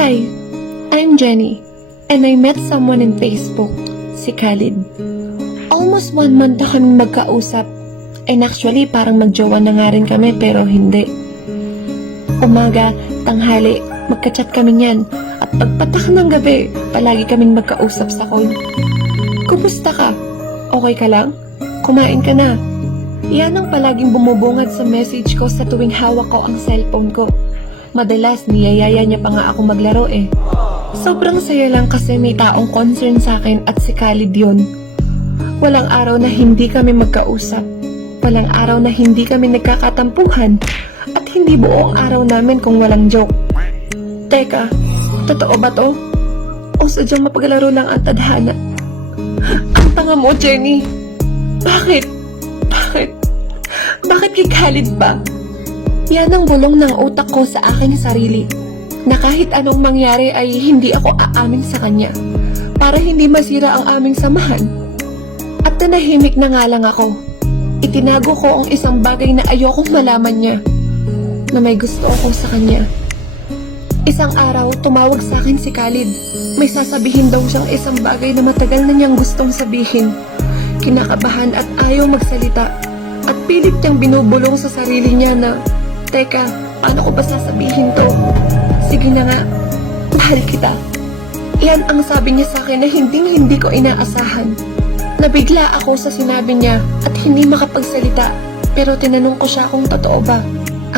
Hi, I'm Jenny, and I met someone in Facebook, si Khalid. Almost 1 month na kami magkausap, and actually parang magjowa na nga rin kami pero hindi. Umaga, tanghali, magka-chat kami niyan, at pagpatak ng gabi, palagi kaming magkausap sa call. Kumusta ka? Okay ka lang? Kumain ka na? Yan ang palaging bumubungad sa message ko sa tuwing hawak ko ang cellphone ko. Madalas, niyayaya niya pa nga ako maglaro eh. Sobrang saya lang kasi may taong concern sa akin at si Khalid yun. Walang araw na hindi kami magkausap. Walang araw na hindi kami nagkakatampuhan. At hindi buong araw namin kung walang joke. Teka, totoo ba to? O sadyang mapaglaro lang ang tadhana? Ang tanga mo, Jenny. Bakit? Bakit kay Khalid ba? Yan ang bulong ng utak ko sa aking sarili, na kahit anong mangyari ay hindi ako aamin sa kanya, para hindi masira ang aming samahan. At nanahimik na nga lang ako. Itinago ko ang isang bagay na ayokong malaman niya, na may gusto ako sa kanya. Isang araw, tumawag sa akin si Khalid. May sasabihin daw siyang isang bagay na matagal na niyang gustong sabihin. Kinakabahan at ayaw magsalita. At pilit niyang binubulong sa sarili niya na, teka, paano ko ba sasabihin to? Sige na nga, mahal kita. Iyan ang sabi niya sa akin na hindi ko inaasahan. Nabigla ako sa sinabi niya at hindi makapagsalita. Pero tinanong ko siya kung totoo ba.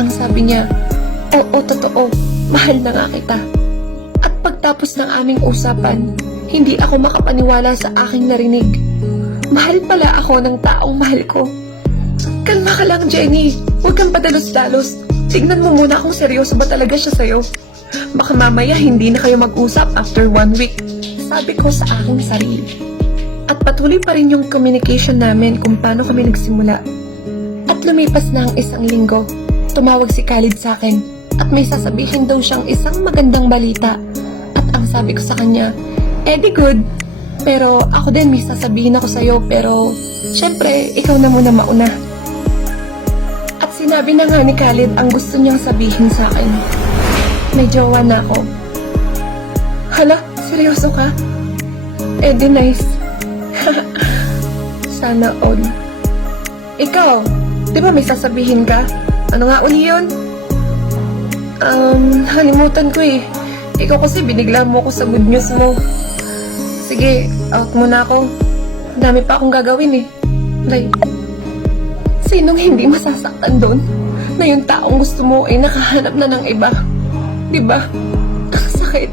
Ang sabi niya, oo, totoo, mahal na nga kita. At pagtapos ng aming usapan, hindi ako makapaniwala sa aking narinig. Mahal pala ako ng taong mahal ko. Kalma ka lang, Jenny. Huwag kang padalos-dalos. Tignan mo muna kung seryoso ba talaga siya sa'yo. Baka mamaya hindi na kayo mag-usap after 1 week. Sabi ko sa aking sarili. At patuloy pa rin yung communication namin kung paano kami nagsimula. At lumipas na ang 1 linggo. Tumawag si Khalid sa akin. At may sasabihin daw siyang isang magandang balita. At ang sabi ko sa kanya, di good. Pero ako din may sasabihin ako sa'yo. Pero syempre, ikaw na muna mauna. At sinabi na nga ni Khalid ang gusto niyang sabihin sa akin. May jowa na ako. Hala, seryoso ka? Di nice. Sana all. Ikaw, di ba may sasabihin ka? Ano nga uli yun? Halimutan ko eh. Ikaw kasi binigla mo ako sa good news mo. Sige, out muna ako. Dami pa akong gagawin eh. Like, sinong hindi masasaktan doon na yung taong gusto mo ay nakahanap na ng iba? Diba? Ang sakit.